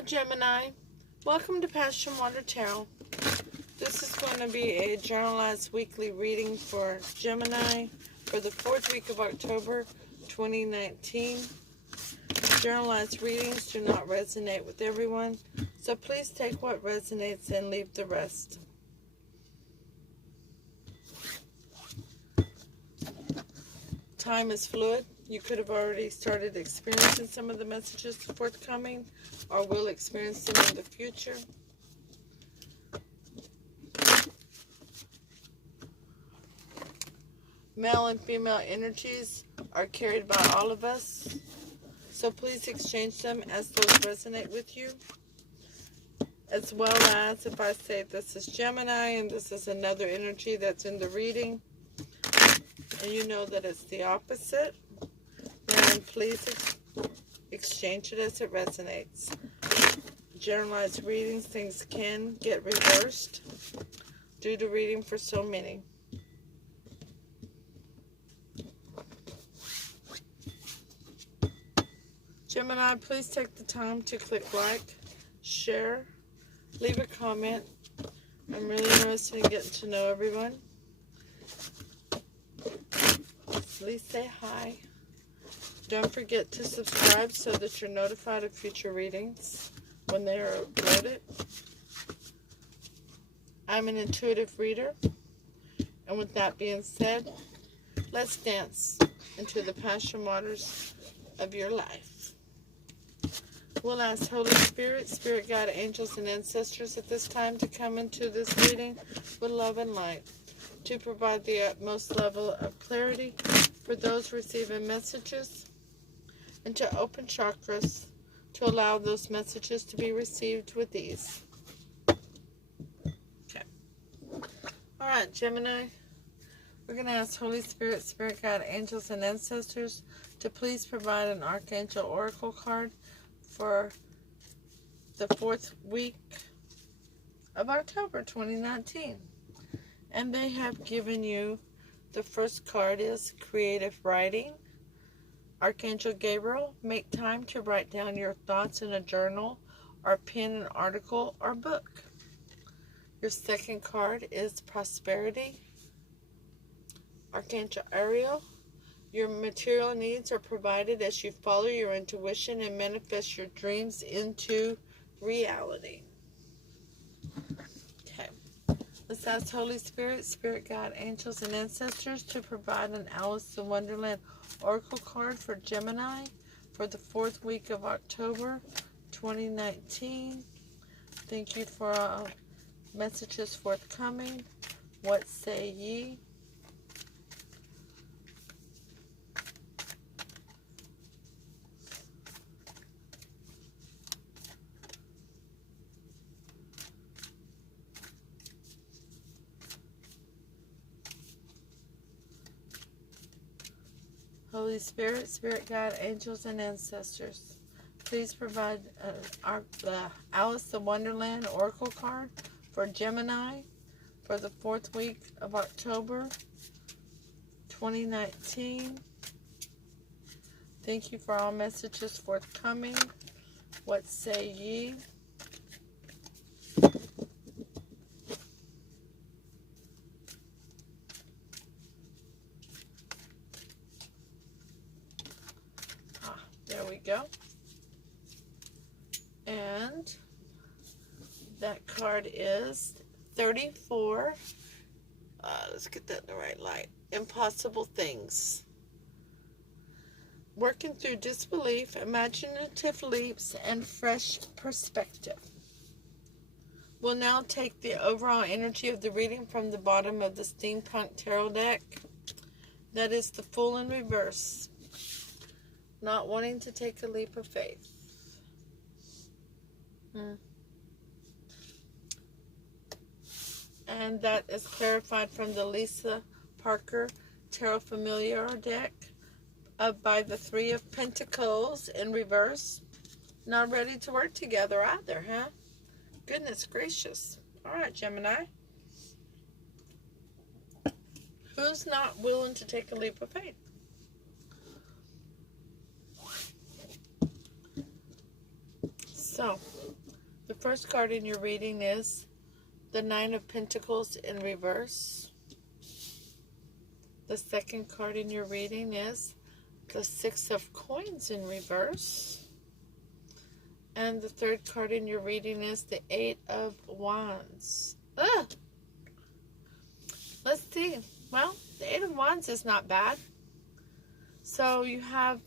Hello Gemini, welcome to Passion Water Tarot. This is going to be a generalized weekly reading for Gemini for the 4th week of October 2019. Generalized readings do not resonate with everyone, so please take what resonates and leave the rest. Time is fluid. You could have already started experiencing some of the messages forthcoming or will experience them in the future. Male and female energies are carried by all of us, so please exchange them as those resonate with you. As well as if I say this is Gemini and this is another energy that's in the reading, and you know that it's the opposite, then please exchange it as it resonates. Generalized readings, things can get reversed due to reading for so many. Gemini, please take the time to click like, share, leave a comment. I'm really interested in getting to know everyone. Please say hi. Don't forget to subscribe so that you're notified of future readings when they are uploaded. I'm an intuitive reader. And with that being said, let's dance into the passion waters of your life. We'll ask Holy Spirit, Spirit Guide, angels, and ancestors at this time to come into this reading with love and light, to provide the utmost level of clarity for those receiving messages, and to open chakras to allow those messages to be received with ease. Okay. Alright, Gemini, we're going to ask Holy Spirit, Spirit Guide, angels, and ancestors to please provide an Archangel Oracle card for the 4th week of October 2019. And they have given you, the first card is Creative Writing. Archangel Gabriel, make time to write down your thoughts in a journal or pen an article or book. Your second card is Prosperity. Archangel Ariel, your material needs are provided as you follow your intuition and manifest your dreams into reality. Okay. Let's ask Holy Spirit, Spirit Guide, angels, and ancestors to provide an Alice in Wonderland Oracle card for Gemini for the 4th week of October 2019. Thank you for messages forthcoming. What say ye? Holy Spirit, Spirit Guide, angels, and ancestors, please provide the Alice in Wonderland Oracle card for Gemini for the 4th week of October 2019. Thank you for all messages forthcoming. What say ye? There we go. And that card is 34. Let's get that in the right light. Impossible things. Working through disbelief, imaginative leaps, and fresh perspective. We'll now take the overall energy of the reading from the bottom of the Steampunk Tarot deck. That is the Fool in reverse. Not wanting to take a leap of faith. And that is clarified from the Lisa Parker Tarot Familiar deck by the Three of Pentacles in reverse. Not ready to work together either, huh? Goodness gracious. Alright, Gemini. Who's not willing to take a leap of faith? So, first card in your reading is the Nine of Pentacles in reverse. The second card in your reading is the Six of Coins in reverse. And the third card in your reading is the Eight of Wands. Ugh. Let's see. Well, the Eight of Wands is not bad. So you have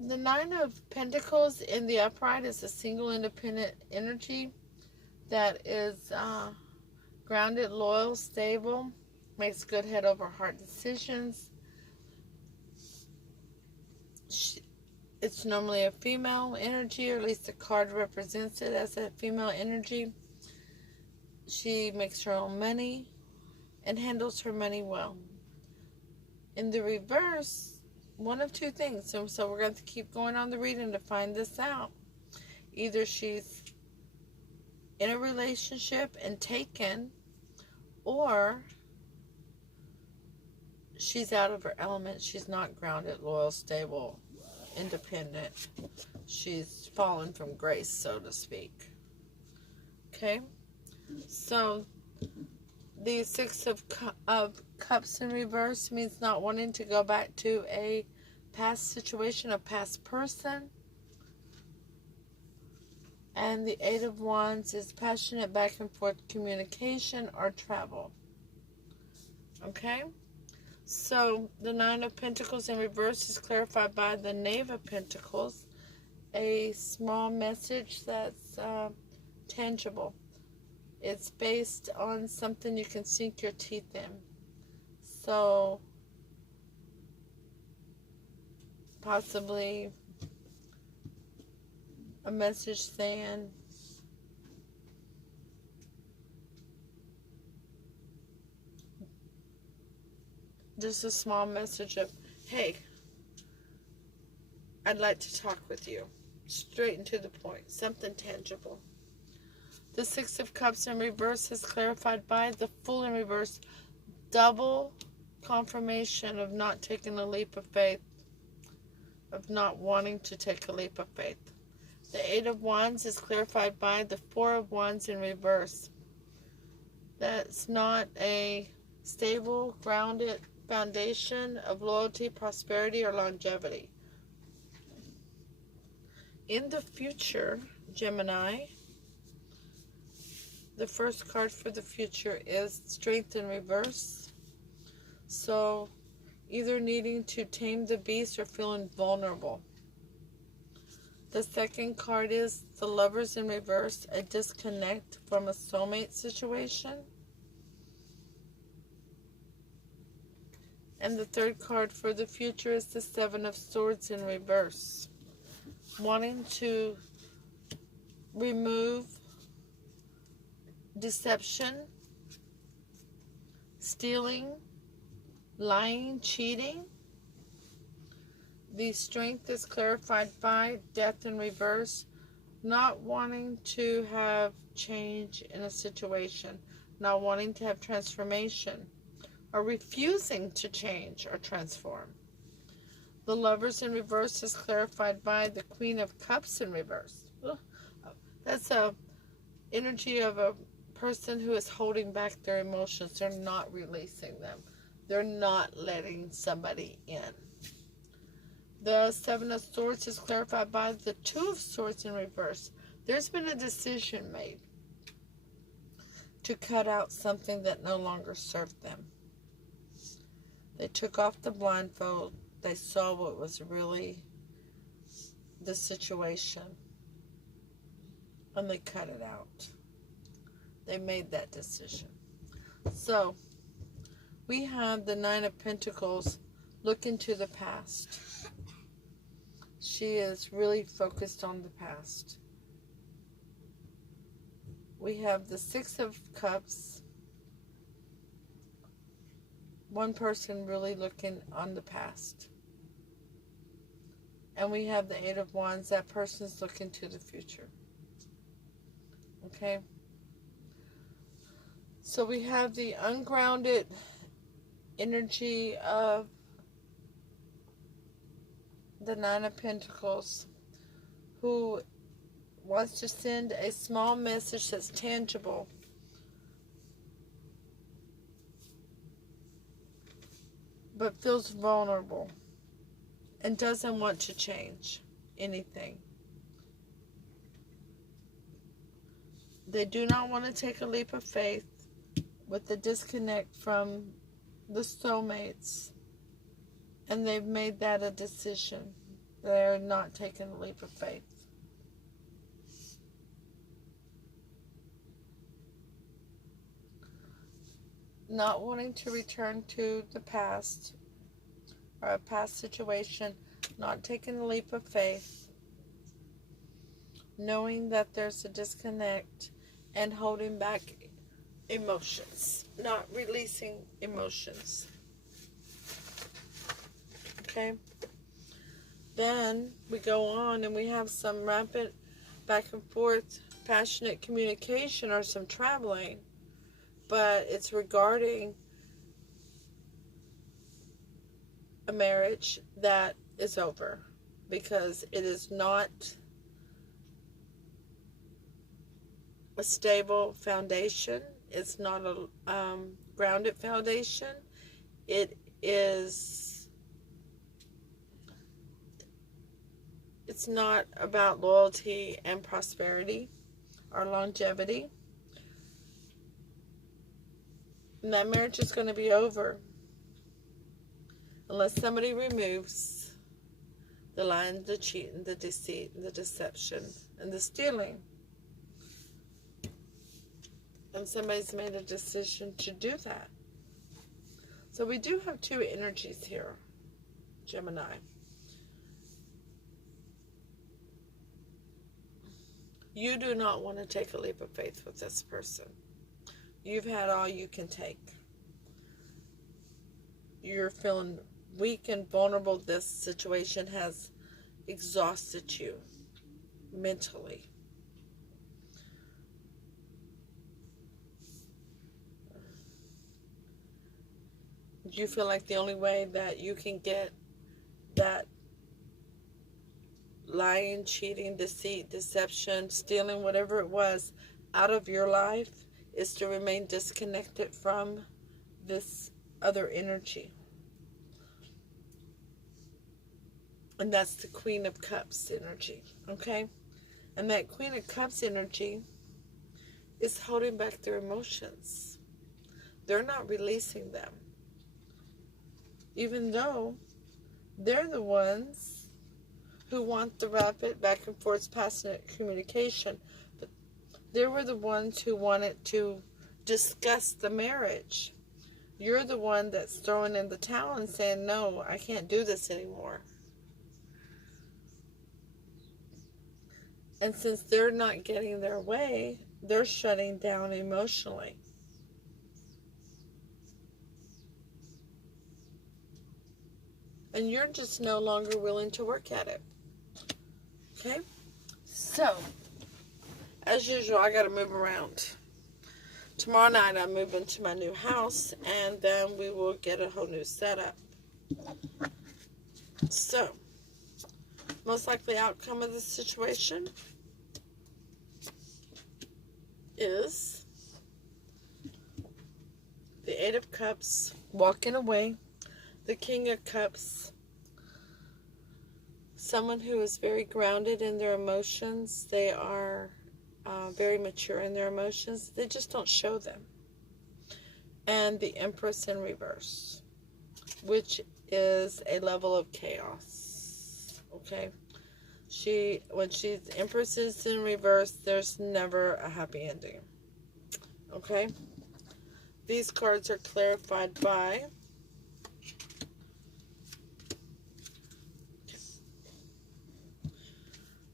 the Nine of Pentacles in the upright is a single independent energy that is grounded, loyal, stable, makes good head over heart decisions. It's normally a female energy, or at least the card represents it as a female energy. She makes her own money and handles her money well. In the reverse, one of two things. So we're going to keep going on the reading to find this out. Either she's in a relationship and taken, or she's out of her element. She's not grounded, loyal, stable, independent. She's fallen from grace, so to speak. Okay? So the Six of Cups in reverse means not wanting to go back to a past situation, a past person. And the Eight of Wands is passionate back and forth communication or travel. Okay? So the Nine of Pentacles in reverse is clarified by the Knave of Pentacles. A small message that's tangible. It's based on something you can sink your teeth in. So possibly a message saying, just a small message of, hey, I'd like to talk with you. Straight and to the point. Something tangible. The Six of Cups in reverse is clarified by the Fool in reverse. Double confirmation of not taking a leap of faith. Of not wanting to take a leap of faith. The Eight of Wands is clarified by the Four of Wands in reverse. That's not a stable, grounded foundation of loyalty, prosperity, or longevity. In the future, Gemini, the first card for the future is Strength in reverse. So, either needing to tame the beast or feeling vulnerable. The second card is the Lovers in reverse, a disconnect from a soulmate situation. And the third card for the future is the Seven of Swords in reverse. Wanting to remove deception, stealing, lying, cheating. The Strength is clarified by Death in reverse. Not wanting to have change in a situation. Not wanting to have transformation. Or refusing to change or transform. The Lovers in reverse is clarified by the Queen of Cups in reverse. That's a energy of a person who is holding back their emotions. They're not releasing them. They're not letting somebody in. The Seven of Swords is clarified by the Two of Swords in reverse. There's been a decision made to cut out something that no longer served them. They took off the blindfold. They saw what was really the situation. And they cut it out. They made that decision. So, we have the Nine of Pentacles looking to the past. She is really focused on the past. We have the Six of Cups. One person really looking on the past. And we have the Eight of Wands. That person's looking to the future. Okay? So we have the ungrounded energy of the Nine of Pentacles, who wants to send a small message that's tangible, but feels vulnerable and doesn't want to change anything. They do not want to take a leap of faith with the disconnect from the soulmates, and they've made that a decision. They're not taking a leap of faith. Not wanting to return to the past or a past situation, not taking a leap of faith, knowing that there's a disconnect, and holding back emotions, not releasing emotions. Okay? Then we go on and we have some rapid back and forth passionate communication or some traveling, but it's regarding a marriage that is over because it is not a stable foundation. It's not a grounded foundation. It's not about loyalty and prosperity or longevity. And that marriage is going to be over unless somebody removes the lying, the cheating, the deceit, the deception, and the stealing. And somebody's made a decision to do that. So we do have two energies here, Gemini. You do not want to take a leap of faith with this person. You've had all you can take. You're feeling weak and vulnerable. This situation has exhausted you mentally. You feel like the only way that you can get that lying, cheating, deceit, deception, stealing, whatever it was, out of your life is to remain disconnected from this other energy. And that's the Queen of Cups energy, okay? And that Queen of Cups energy is holding back their emotions. They're not releasing them. Even though they're the ones who want the rapid back and forth passionate communication. But they were the ones who wanted to discuss the marriage. You're the one that's throwing in the towel and saying, no, I can't do this anymore. And since they're not getting their way, they're shutting down emotionally. And you're just no longer willing to work at it. Okay? So, as usual, I got to move around. Tomorrow night, I'm moving to my new house, and then we will get a whole new setup. So, most likely outcome of this situation is the Eight of Cups, walking away, the King of Cups, someone who is very grounded in their emotions. They are very mature in their emotions. They just don't show them. And the Empress in reverse, which is a level of chaos. Okay? When Empress is in reverse, there's never a happy ending. Okay? These cards are clarified by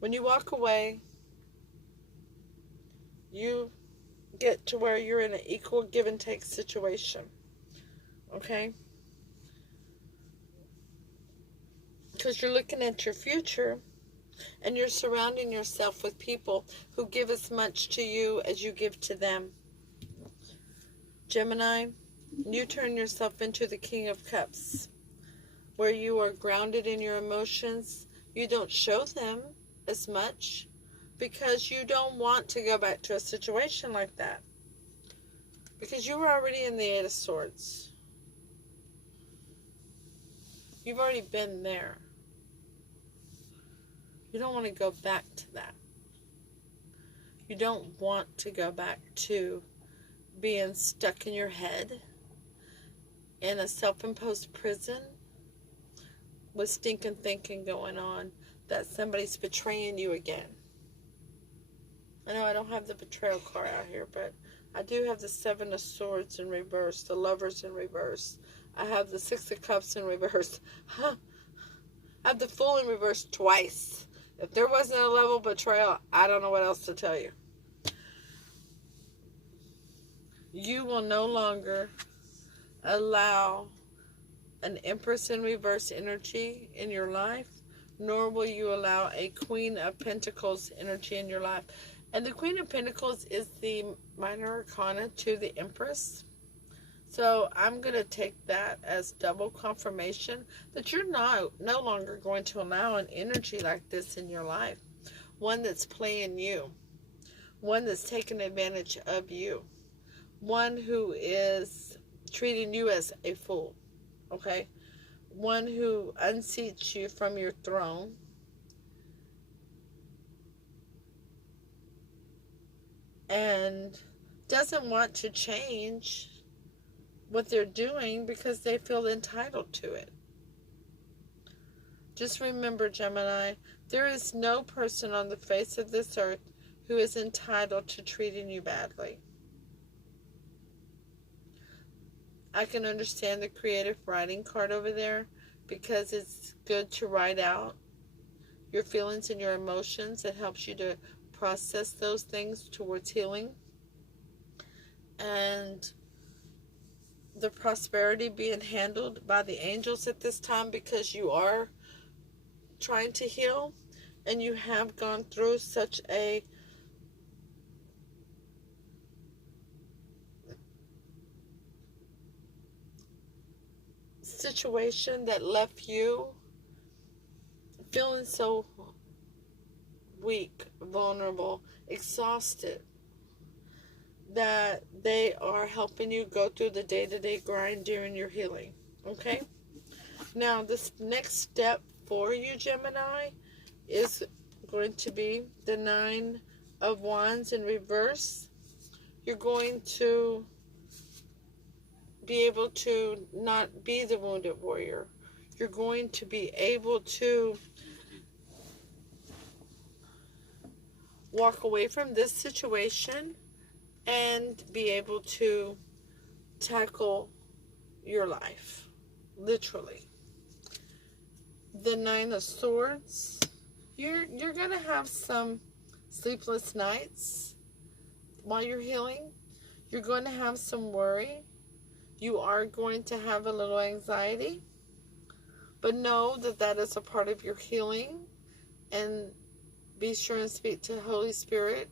when you walk away, you get to where you're in an equal give and take situation. Okay? Because you're looking at your future and you're surrounding yourself with people who give as much to you as you give to them. Gemini, you turn yourself into the King of Cups, where you are grounded in your emotions. You don't show them as much, because you don't want to go back to a situation like that. Because you were already in the Eight of Swords. You've already been there. You don't want to go back to that. You don't want to go back to being stuck in your head in a self-imposed prison with stinking thinking going on that somebody's betraying you again. I know I don't have the betrayal card out here, but I do have the Seven of Swords in reverse, the Lovers in reverse. I have the Six of Cups in reverse. I have the Fool in reverse twice. If there wasn't a level betrayal, I don't know what else to tell you. You will no longer allow an Empress in reverse energy in your life, nor will you allow a Queen of Pentacles energy in your life. And the Queen of Pentacles is the minor arcana to the Empress. So I'm going to take that as double confirmation that you're no longer going to allow an energy like this in your life. One that's playing you. One that's taking advantage of you. One who is treating you as a fool. Okay? One who unseats you from your throne. And doesn't want to change what they're doing because they feel entitled to it. Just remember, Gemini, there is no person on the face of this earth who is entitled to treating you badly. I can understand the creative writing card over there because it's good to write out your feelings and your emotions. It helps you to process those things towards healing. And the prosperity being handled by the angels at this time because you are trying to heal and you have gone through such a situation that left you feeling so weak, vulnerable, exhausted, that they are helping you go through the day-to-day grind during your healing. Okay? Now, this next step for you, Gemini, is going to be the Nine of Wands in reverse. You're going to be able to not be the wounded warrior. You're going to be able to walk away from this situation and be able to tackle your life, literally. The Nine of Swords, you're going to have some sleepless nights while you're healing. You're going to have some worry. You are going to have a little anxiety. But know that that is a part of your healing. And be sure and speak to Holy Spirit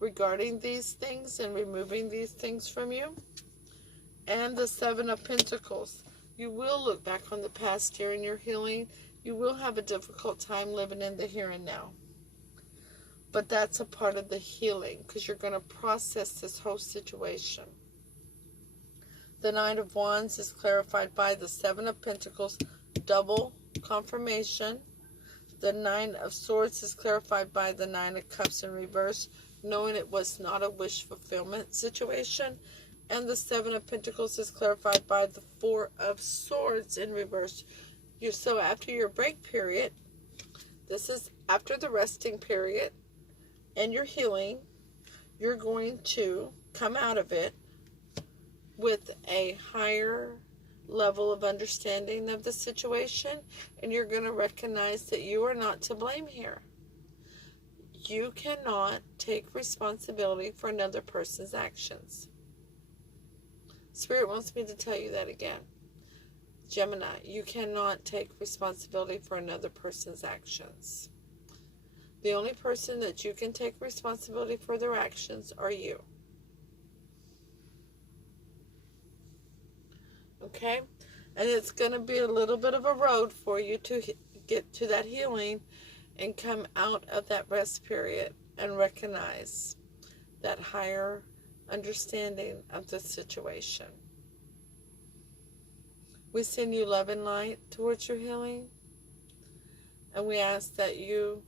regarding these things and removing these things from you. And the Seven of Pentacles. You will look back on the past during your healing. You will have a difficult time living in the here and now. But that's a part of the healing because you're going to process this whole situation. The Nine of Wands is clarified by the Seven of Pentacles, double confirmation. The Nine of Swords is clarified by the Nine of Cups in reverse, knowing it was not a wish fulfillment situation. And the Seven of Pentacles is clarified by the Four of Swords in reverse. So after your break period, this is after the resting period, and your healing, you're going to come out of it with a higher level of understanding of the situation, and you're going to recognize that you are not to blame here. You cannot take responsibility for another person's actions. Spirit wants me to tell you that again. Gemini, you cannot take responsibility for another person's actions. The only person that you can take responsibility for their actions are you. Okay? And it's going to be a little bit of a road for you to get to that healing and come out of that rest period and recognize that higher understanding of the situation. We send you love and light towards your healing, and we ask that you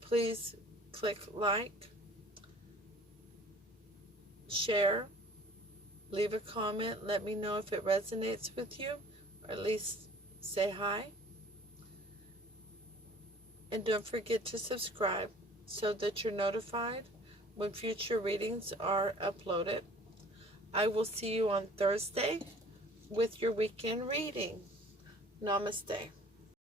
please click like, share, leave a comment, let me know if it resonates with you, or at least say hi. And don't forget to subscribe so that you're notified when future readings are uploaded. I will see you on Thursday with your weekend reading. Namaste.